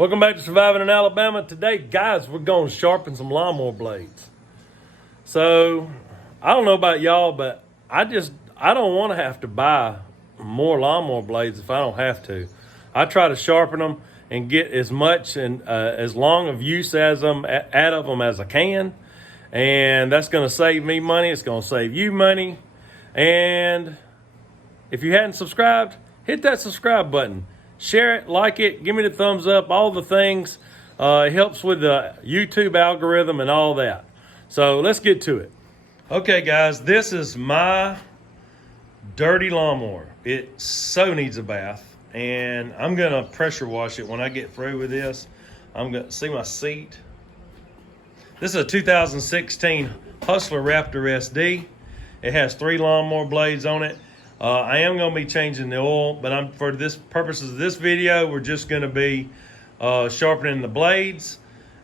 Welcome back to Surviving in Alabama. Today, guys, we're going to sharpen some lawnmower blades. So, I don't know about y'all, but I don't want to have to buy more lawnmower blades if I don't have to. I try to sharpen them and get as much and as long of use out of them as I can. And that's going to save me money. It's going to save you money. And if you hadn't subscribed, hit that subscribe button. Share it, like it, give me the thumbs up, all the things. It helps with the YouTube algorithm and all that. So let's get to it. Okay, guys, this is my dirty lawnmower. It so needs a bath, and I'm gonna pressure wash it when I get through with this. I'm gonna see my seat. This is a 2016 Hustler Raptor SD. It has 3 lawnmower blades on it. I am going to be changing the oil, but for this purposes of this video, we're just going to be sharpening the blades.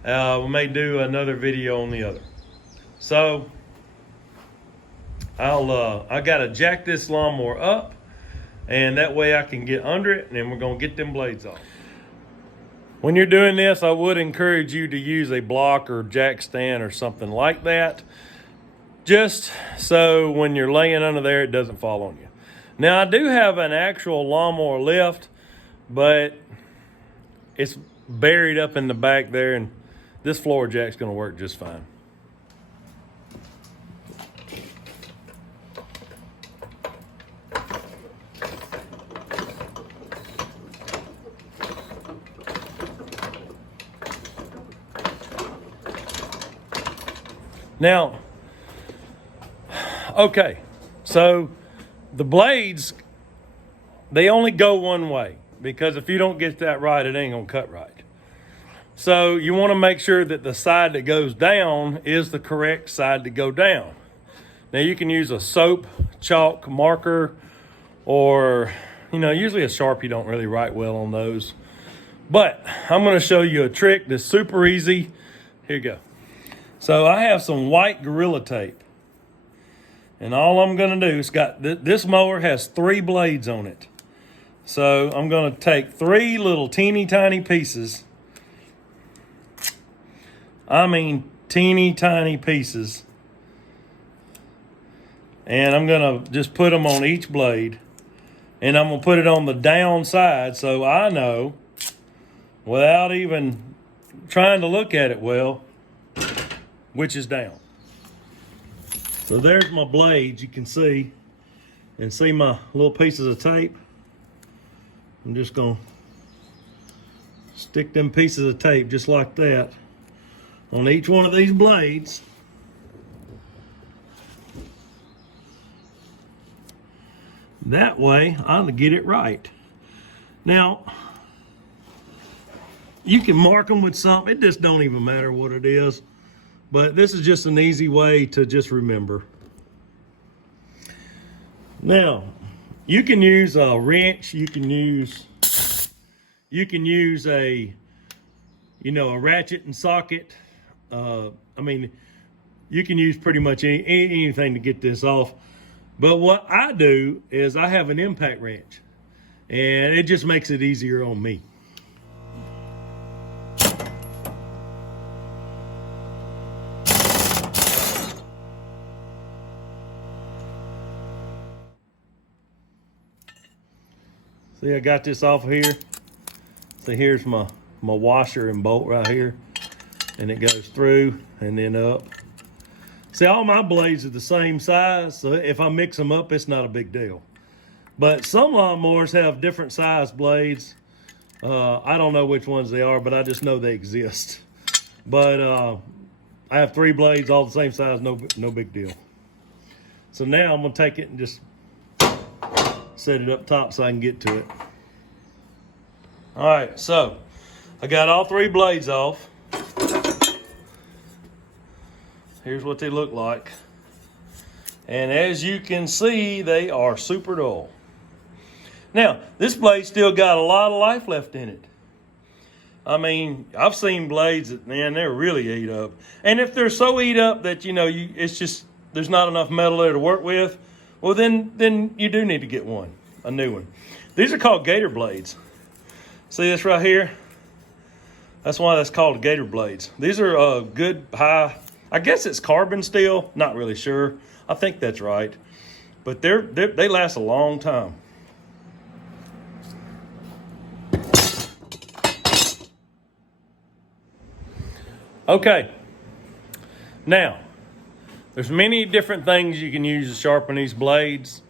We may do another video on the other. So I got to jack this lawnmower up, and that way I can get under it, and then we're going to get them blades off. When you're doing this, I would encourage you to use a block or jack stand or something like that, just so when you're laying under there, it doesn't fall on you. Now, I do have an actual lawnmower lift, but it's buried up in the back there, and this floor jack's going to work just fine. Now, okay, so the blades, they only go one way, because if you don't get that right, it ain't gonna cut right. So you wanna make sure that the side that goes down is the correct side to go down. Now you can use a soap, chalk, marker, or usually a Sharpie don't really write well on those. But I'm gonna show you a trick that's super easy. Here you go. So I have some white Gorilla Tape. And all I'm gonna do is this mower has 3 blades on it. So I'm gonna take 3 little teeny tiny pieces. I mean teeny tiny pieces. And I'm gonna just put them on each blade. And I'm gonna put it on the down side so I know, without even trying to look at it well, which is down. So there's my blades, you can see my little pieces of tape. I'm just gonna stick them pieces of tape just like that on each one of these blades. That way I'll get it right. Now, you can mark them with something, it just don't even matter what it is. But this is just an easy way to just remember. Now, you can use a wrench, you can use a ratchet and socket. I mean, you can use pretty much anything to get this off. But what I do is I have an impact wrench, and it just makes it easier on me. See, I got this off of here. See, here's my washer and bolt right here. And it goes through and then up. See, all my blades are the same size, so if I mix them up, it's not a big deal. But some lawnmowers have different size blades. I don't know which ones they are, but I just know they exist. But I have 3 blades, all the same size, no big deal. So now I'm gonna take it and just set it up top so I can get to it. All right, so I got all 3 blades off. Here's what they look like. And as you can see, they are super dull. Now, this blade still got a lot of life left in it. I mean, I've seen blades that, man, they're really eat up. And if they're so eat up that, it's just, there's not enough metal there to work with, well, then you do need to get a new one. These are called gator blades. See this right here? That's why that's called gator blades. These are good high, I guess it's carbon steel, not really sure. I think that's right. But they last a long time. Okay, now, there's many different things you can use to sharpen these blades.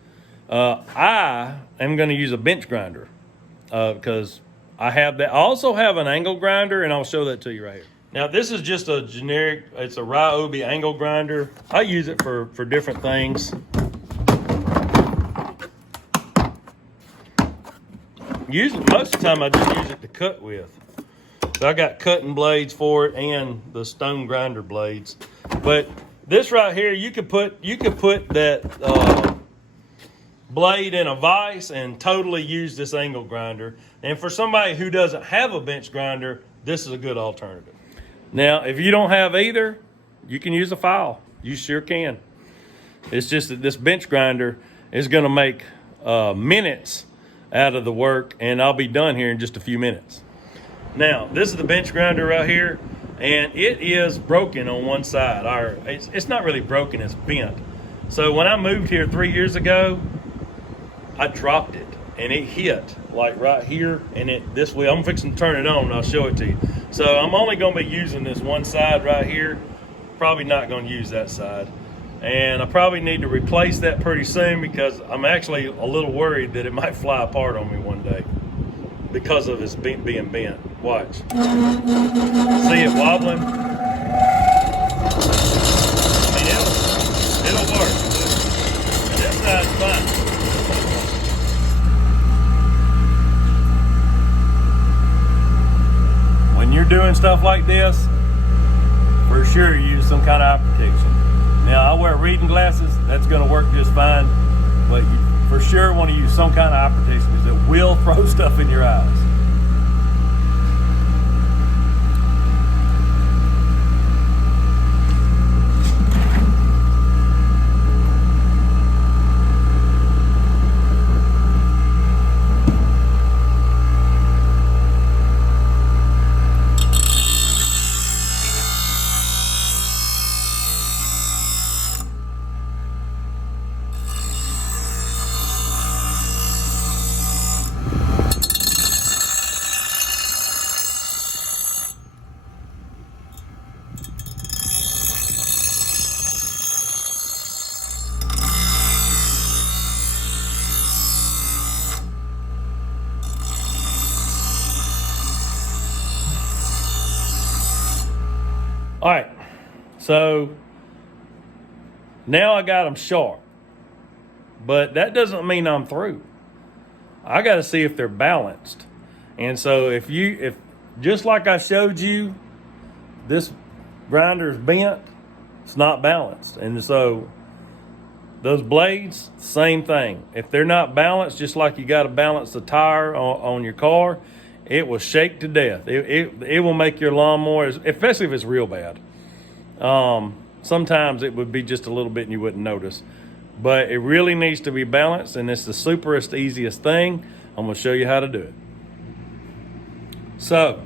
I am going to use a bench grinder because I have that. I also have an angle grinder, and I'll show that to you right here. Now, this is just a generic, it's a Ryobi angle grinder. I use it for different things. Usually, most of the time, I just use it to cut with. So I got cutting blades for it and the stone grinder blades. But this right here, you could put that blade in a vise and totally use this angle grinder. And for somebody who doesn't have a bench grinder, this is a good alternative. Now, if you don't have either, you can use a file. You sure can. It's just that this bench grinder is going to make minutes out of the work, and I'll be done here in just a few minutes. Now, this is the bench grinder right here, and it is broken on one side. It's not really broken, it's bent. So when I moved here 3 years ago, I dropped it, and it hit like right here, and this way. I'm fixing to turn it on, and I'll show it to you. So I'm only going to be using this one side right here. Probably not going to use that side. And I probably need to replace that pretty soon because I'm actually a little worried that it might fly apart on me one day because of its being bent. Watch. See it wobbling? I mean, it'll work. And this side's fine. When you're doing stuff like this, for sure use some kind of eye protection. Now, I wear reading glasses. That's going to work just fine. But you for sure want to use some kind of eye protection because it will throw stuff in your eyes. All right, so now I got them sharp, but that doesn't mean I'm through. I got to see if they're balanced. And so if just like I showed you, this grinder is bent, it's not balanced. And so those blades, same thing. If they're not balanced, just like you got to balance the tire on your car, it will shake to death. It will make your lawnmower, especially if it's real bad. Sometimes it would be just a little bit and you wouldn't notice. But it really needs to be balanced, and it's the superest, easiest thing. I'm going to show you how to do it. So,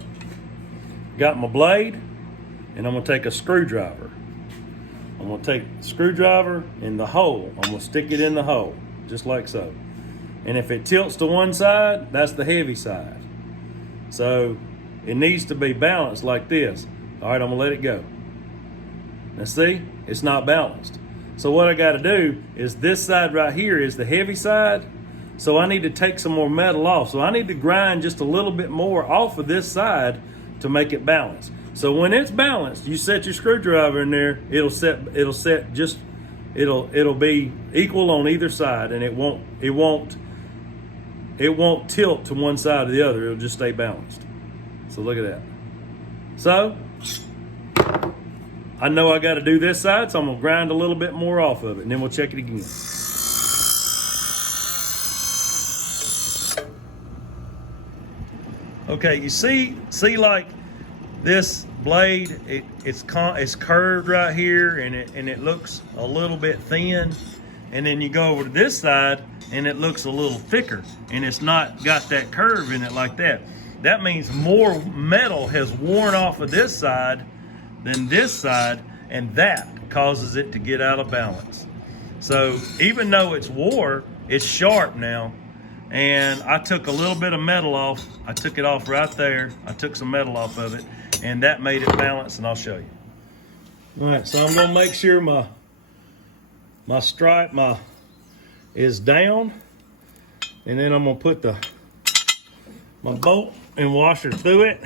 got my blade, and I'm going to take a screwdriver. I'm going to take the screwdriver in the hole. I'm going to stick it in the hole, just like so. And if it tilts to one side, that's the heavy side. So it needs to be balanced like this. All right, I'm gonna let it go. Now see, it's not balanced. So what I gotta do is this side right here is the heavy side. So I need to take some more metal off. So I need to grind just a little bit more off of this side to make it balanced. So when it's balanced, you set your screwdriver in there, it'll be equal on either side, and it won't tilt to one side or the other. It'll just stay balanced. So look at that. So I know I got to do this side, so I'm gonna grind a little bit more off of it, and then we'll check it again. Okay, you see like this blade, it's curved right here, and it looks a little bit thin, and then you go over to this side and it looks a little thicker, and it's not got that curve in it like that. that means more metal has worn off of this side than this side, and that causes it to get out of balance. So even though it's wore, it's sharp now, and I took a little bit of metal off. I took it off right there. I took some metal off of it, and that made it balance, and I'll show you. All right, so I'm gonna make sure my stripe is down, and then I'm gonna put my bolt and washer through it,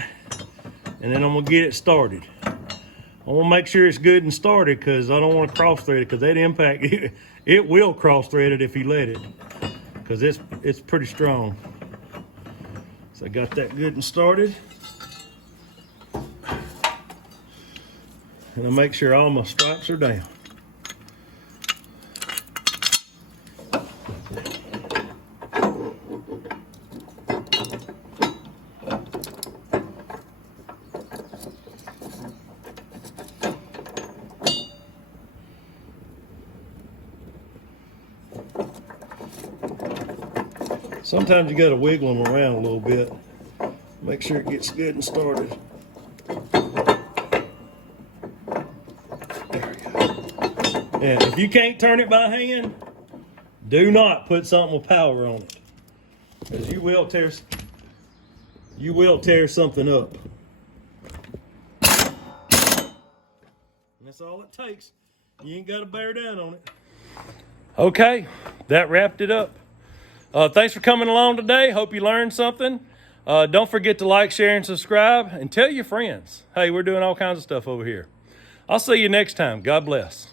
and then I'm gonna get it started. I want to make sure it's good and started, because I don't want to cross thread it, because that impact, it will cross thread it if you let it, because it's pretty strong. So I got that good and started. And I make sure all my stripes are down. Sometimes you got to wiggle them around a little bit. Make sure it gets good and started. There we go. And if you can't turn it by hand, do not put something with power on it, because you will tear something up. And that's all it takes. You ain't got to bear down on it. Okay, that wrapped it up. Thanks for coming along today. Hope you learned something. Don't forget to like, share, and subscribe, and tell your friends. Hey, we're doing all kinds of stuff over here. I'll see you next time. God bless.